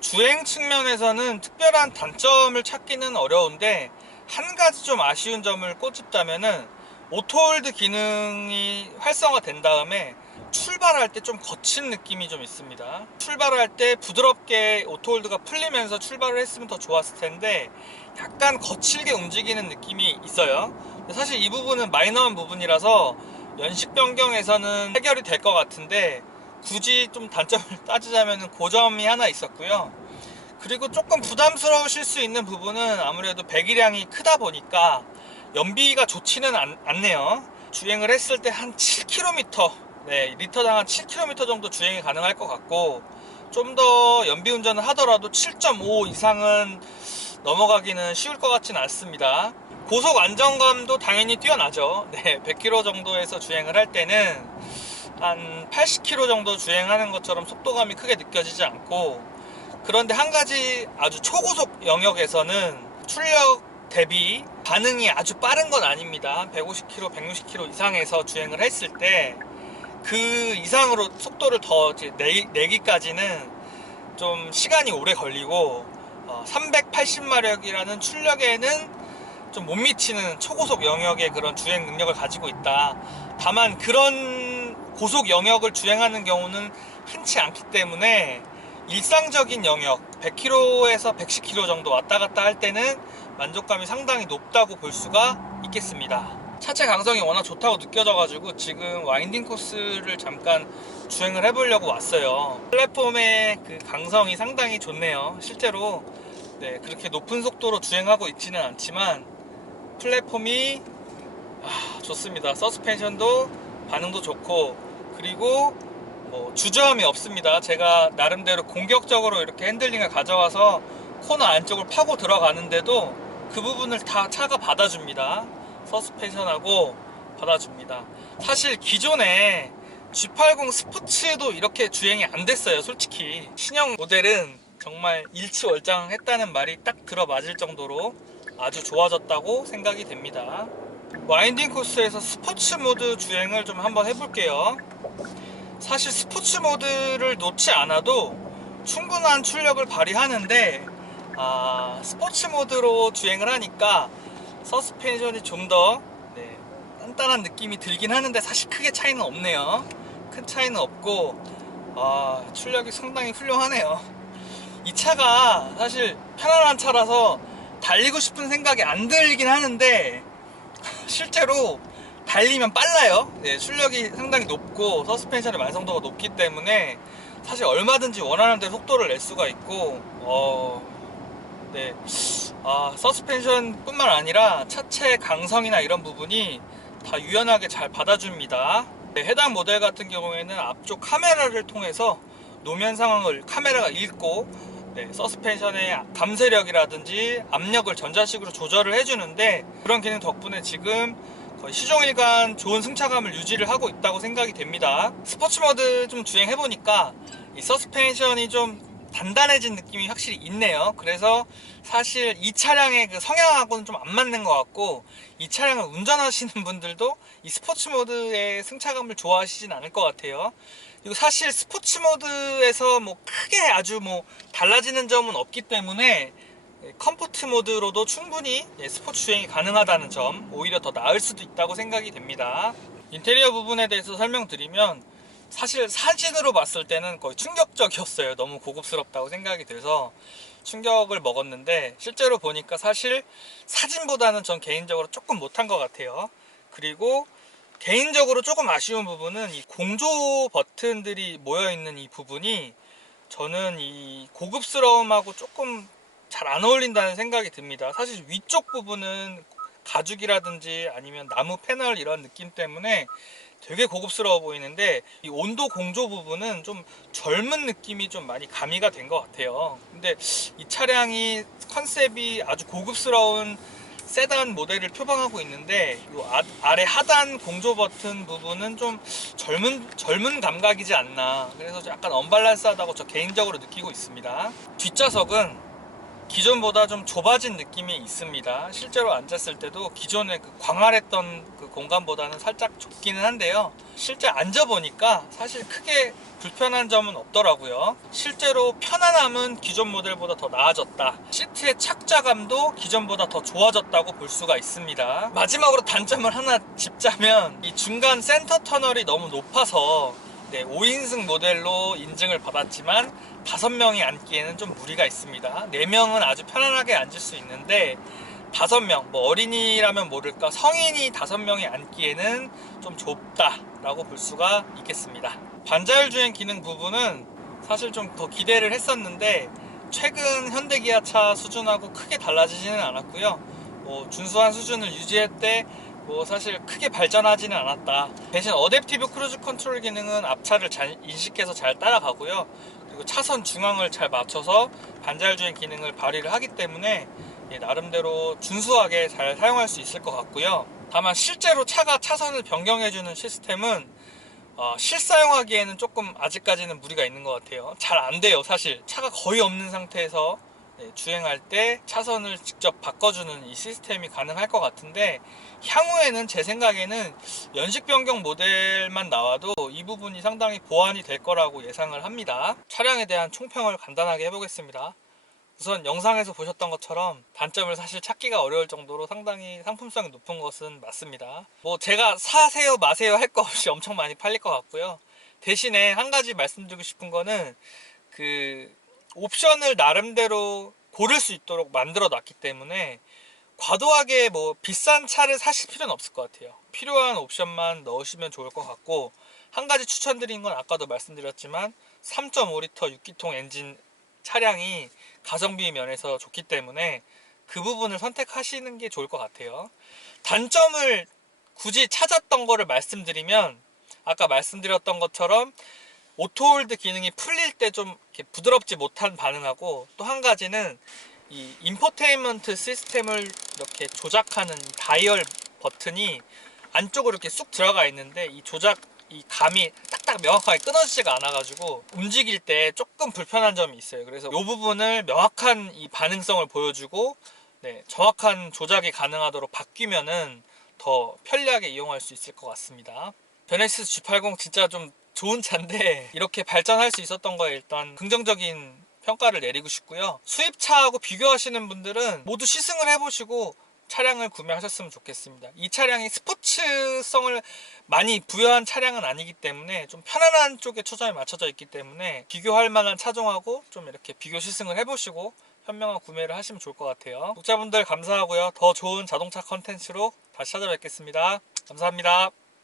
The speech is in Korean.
주행 측면에서는 특별한 단점을 찾기는 어려운데, 한 가지 좀 아쉬운 점을 꼽집자면은 오토홀드 기능이 활성화된 다음에 출발할 때 좀 거친 느낌이 좀 있습니다. 출발할 때 부드럽게 오토홀드가 풀리면서 출발을 했으면 더 좋았을 텐데 약간 거칠게 움직이는 느낌이 있어요. 사실 이 부분은 마이너한 부분이라서 연식 변경에서는 해결이 될 것 같은데, 굳이 좀 단점을 따지자면 그 점이 하나 있었고요. 그리고 조금 부담스러우실 수 있는 부분은 아무래도 배기량이 크다 보니까 연비가 좋지는 않네요. 주행을 했을 때 한 7km, 네, 리터당 한 7km 정도 주행이 가능할 것 같고, 좀 더 연비 운전을 하더라도 7.5 이상은 넘어가기는 쉬울 것 같지는 않습니다. 고속 안정감도 당연히 뛰어나죠. 네, 100km 정도에서 주행을 할 때는 한 80km 정도 주행하는 것처럼 속도감이 크게 느껴지지 않고, 그런데 한 가지 아주 초고속 영역에서는 출력 대비 반응이 아주 빠른 건 아닙니다. 150km, 160km 이상에서 주행을 했을 때 그 이상으로 속도를 더 내기까지는 좀 시간이 오래 걸리고, 380마력이라는 출력에는 좀 못 미치는 초고속 영역의 그런 주행 능력을 가지고 있다. 다만 그런 고속 영역을 주행하는 경우는 흔치 않기 때문에 일상적인 영역 100km에서 110km 정도 왔다 갔다 할 때는 만족감이 상당히 높다고 볼 수가 있겠습니다. 차체 강성이 워낙 좋다고 느껴져가지고 지금 와인딩 코스를 잠깐 주행을 해보려고 왔어요. 플랫폼의 그 강성이 상당히 좋네요. 실제로 네, 그렇게 높은 속도로 주행하고 있지는 않지만 플랫폼이 좋습니다. 서스펜션도 반응도 좋고, 그리고 뭐 주저함이 없습니다. 제가 나름대로 공격적으로 이렇게 핸들링을 가져와서 코너 안쪽을 파고 들어가는데도 그 부분을 다 차가 받아줍니다. 서스펜션하고 받아줍니다. 사실 기존에 G80 스포츠도 이렇게 주행이 안 됐어요. 솔직히 신형 모델은 정말 일치월장했다는 말이 딱 들어맞을 정도로 아주 좋아졌다고 생각이 됩니다. 와인딩 코스에서 스포츠 모드 주행을 좀 한번 해볼게요. 사실 스포츠 모드를 놓지 않아도 충분한 출력을 발휘하는데, 스포츠 모드로 주행을 하니까 서스펜션이 좀 더 단단한 느낌이 들긴 하는데 사실 크게 차이는 없네요. 큰 차이는 없고, 출력이 상당히 훌륭하네요. 이 차가 사실 편안한 차라서 달리고 싶은 생각이 안 들긴 하는데 실제로 달리면 빨라요. 네, 출력이 상당히 높고 서스펜션의 완성도가 높기 때문에 사실 얼마든지 원하는 대로 속도를 낼 수가 있고, 네, 서스펜션 뿐만 아니라 차체 강성이나 이런 부분이 다 유연하게 잘 받아줍니다. 네, 해당 모델 같은 경우에는 앞쪽 카메라를 통해서 노면 상황을 카메라가 읽고, 네, 서스펜션의 감쇄력이라든지 압력을 전자식으로 조절을 해주는데, 그런 기능 덕분에 지금 거의 시종일관 좋은 승차감을 유지를 하고 있다고 생각이 됩니다. 스포츠 모드 좀 주행해보니까 이 서스펜션이 좀 단단해진 느낌이 확실히 있네요. 그래서 사실 이 차량의 그 성향하고는 좀 안 맞는 것 같고, 이 차량을 운전하시는 분들도 이 스포츠 모드의 승차감을 좋아하시진 않을 것 같아요. 그리고 사실 스포츠 모드에서 뭐 크게 아주 뭐 달라지는 점은 없기 때문에 컴포트 모드로도 충분히 스포츠 주행이 가능하다는 점, 오히려 더 나을 수도 있다고 생각이 됩니다. 인테리어 부분에 대해서 설명드리면, 사실 사진으로 봤을 때는 거의 충격적이었어요. 너무 고급스럽다고 생각이 돼서 충격을 먹었는데, 실제로 보니까 사실 사진보다는 전 개인적으로 조금 못한 것 같아요. 그리고 개인적으로 조금 아쉬운 부분은 이 공조 버튼들이 모여있는 이 부분이, 저는 이 고급스러움하고 조금 잘 안 어울린다는 생각이 듭니다. 사실 위쪽 부분은 가죽이라든지 아니면 나무 패널 이런 느낌 때문에 되게 고급스러워 보이는데, 이 온도 공조 부분은 좀 젊은 느낌이 좀 많이 가미가 된 것 같아요. 근데 이 차량이 컨셉이 아주 고급스러운 세단 모델을 표방하고 있는데, 이 아래 하단 공조 버튼 부분은 좀 젊은 감각이지 않나. 그래서 약간 언밸런스하다고 저 개인적으로 느끼고 있습니다. 뒷좌석은 기존보다 좀 좁아진 느낌이 있습니다. 실제로 앉았을 때도 기존의 그 광활했던 그 공간보다는 살짝 좁기는 한데요. 실제 앉아보니까 사실 크게 불편한 점은 없더라고요. 실제로 편안함은 기존 모델보다 더 나아졌다. 시트의 착좌감도 기존보다 더 좋아졌다고 볼 수가 있습니다. 마지막으로 단점을 하나 짚자면 이 중간 센터 터널이 너무 높아서 5인승 모델로 인증을 받았지만 5명이 앉기에는 좀 무리가 있습니다. 4명은 아주 편안하게 앉을 수 있는데 5명, 뭐 어린이라면 모를까 성인이 5명이 앉기에는 좀 좁다라고 볼 수가 있겠습니다. 반자율 주행 기능 부분은 사실 좀 더 기대를 했었는데 최근 현대기아차 수준하고 크게 달라지지는 않았고요. 뭐 준수한 수준을 유지했대 뭐 사실 크게 발전하지는 않았다. 대신 어댑티브 크루즈 컨트롤 기능은 앞차를 잘 인식해서 잘 따라가고요. 그리고 차선 중앙을 잘 맞춰서 반자율 주행 기능을 발휘를 하기 때문에 나름대로 준수하게 잘 사용할 수 있을 것 같고요. 다만 실제로 차가 차선을 변경해주는 시스템은 실사용하기에는 조금 아직까지는 무리가 있는 것 같아요. 잘 안 돼요. 사실 차가 거의 없는 상태에서 주행할 때 차선을 직접 바꿔주는 이 시스템이 가능할 것 같은데 향후에는 제 생각에는 연식 변경 모델만 나와도 이 부분이 상당히 보완이 될 거라고 예상을 합니다. 차량에 대한 총평을 간단하게 해보겠습니다. 우선 영상에서 보셨던 것처럼 단점을 사실 찾기가 어려울 정도로 상당히 상품성이 높은 것은 맞습니다. 뭐 제가 사세요 마세요 할 거 없이 엄청 많이 팔릴 것 같고요. 대신에 한 가지 말씀드리고 싶은 거는 그 옵션을 나름대로 고를 수 있도록 만들어 놨기 때문에 과도하게 뭐 비싼 차를 사실 필요는 없을 것 같아요. 필요한 옵션만 넣으시면 좋을 것 같고, 한 가지 추천드린 건 아까도 말씀드렸지만 3.5L 6기통 엔진 차량이 가성비 면에서 좋기 때문에 그 부분을 선택하시는 게 좋을 것 같아요. 단점을 굳이 찾았던 거를 말씀드리면 아까 말씀드렸던 것처럼 오토홀드 기능이 풀릴 때 좀 부드럽지 못한 반응하고, 또 한 가지는 이 인포테인먼트 시스템을 이렇게 조작하는 다이얼 버튼이 안쪽으로 이렇게 쑥 들어가 있는데 이 조작 이 감이 딱딱 명확하게 끊어지지가 않아 가지고 움직일 때 조금 불편한 점이 있어요. 그래서 이 부분을 명확한 이 반응성을 보여주고 정확한 조작이 가능하도록 바뀌면은 더 편리하게 이용할 수 있을 것 같습니다. 베네시스 G80 진짜 좀 좋은 차인데 이렇게 발전할 수 있었던 거에 일단 긍정적인 평가를 내리고 싶고요. 수입차하고 비교하시는 분들은 모두 시승을 해보시고 차량을 구매하셨으면 좋겠습니다. 이 차량이 스포츠성을 많이 부여한 차량은 아니기 때문에 좀 편안한 쪽에 초점이 맞춰져 있기 때문에 비교할 만한 차종하고 좀 이렇게 비교 시승을 해보시고 현명한 구매를 하시면 좋을 것 같아요. 독자분들 감사하고요. 더 좋은 자동차 컨텐츠로 다시 찾아뵙겠습니다. 감사합니다.